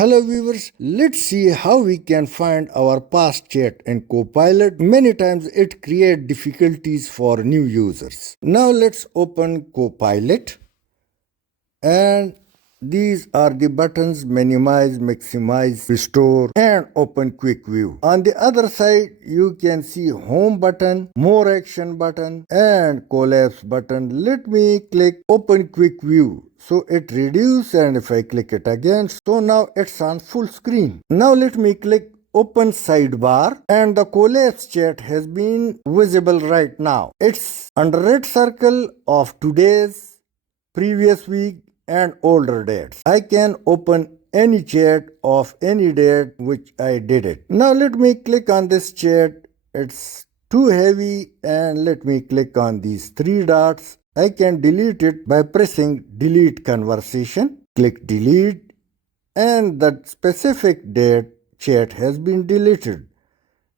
Hello viewers, let's see how we can find our past chat in Copilot. Many times it creates difficulties for new users. Now let's open Copilot, and these are the buttons: minimize, maximize, restore, and open quick view. On the other side, you can see home button, more action button, and collapse button. Let me click open quick view. So it reduces, and if I click it again, so now it's on full screen. Now let me click open sidebar, and the collapse chat has been visible right now. It's under red circle of today's, previous week, and older dates. I can open any chat of any date which I did it. Now let me click on this chat. It's too heavy, and let me click on these three dots. I can delete it by pressing delete conversation. Click delete, and that specific date chat has been deleted.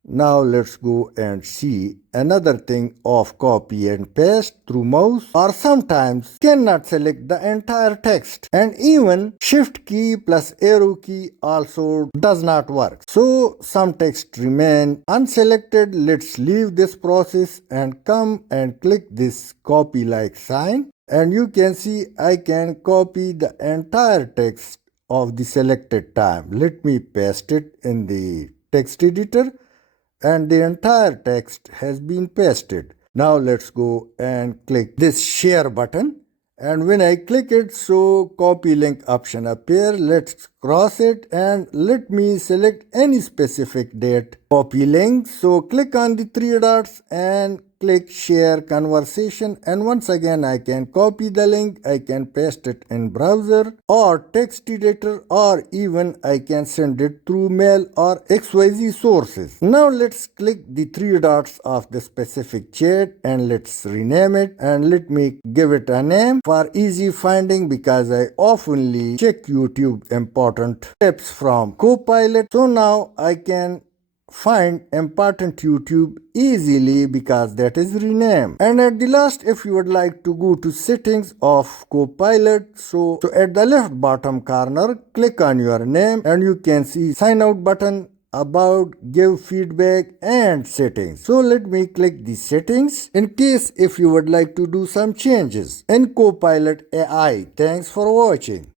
Now let's go and see another thing of copy and paste through mouse, or sometimes cannot select the entire text, and even shift key plus arrow key also does not work. So some text remain unselected. Let's leave this process and come and click this copy like sign, and you can see I can copy the entire text of the selected time. Let me paste it in the text editor, and the entire text has been pasted. Now let's go and click this share button, and when I click it, so copy link option appear. Let's cross it, and let me select any specific date. Copy link, so click on the three dots and click share conversation, and once again I can copy the link. I can paste it in browser or text editor, or even I can send it through mail or XYZ sources. Now let's click the three dots of the specific chat, and let's rename it, and let me give it a name for easy finding, because I oftenly check YouTube important tips from Copilot. So now I can find important YouTube easily because that is renamed. And at the last, if you would like to go to settings of Copilot, so at the left bottom corner, click on your name, and you can see sign out button, about, give feedback, and settings. So let me click the settings in case if you would like to do some changes in Copilot AI. Thanks for watching.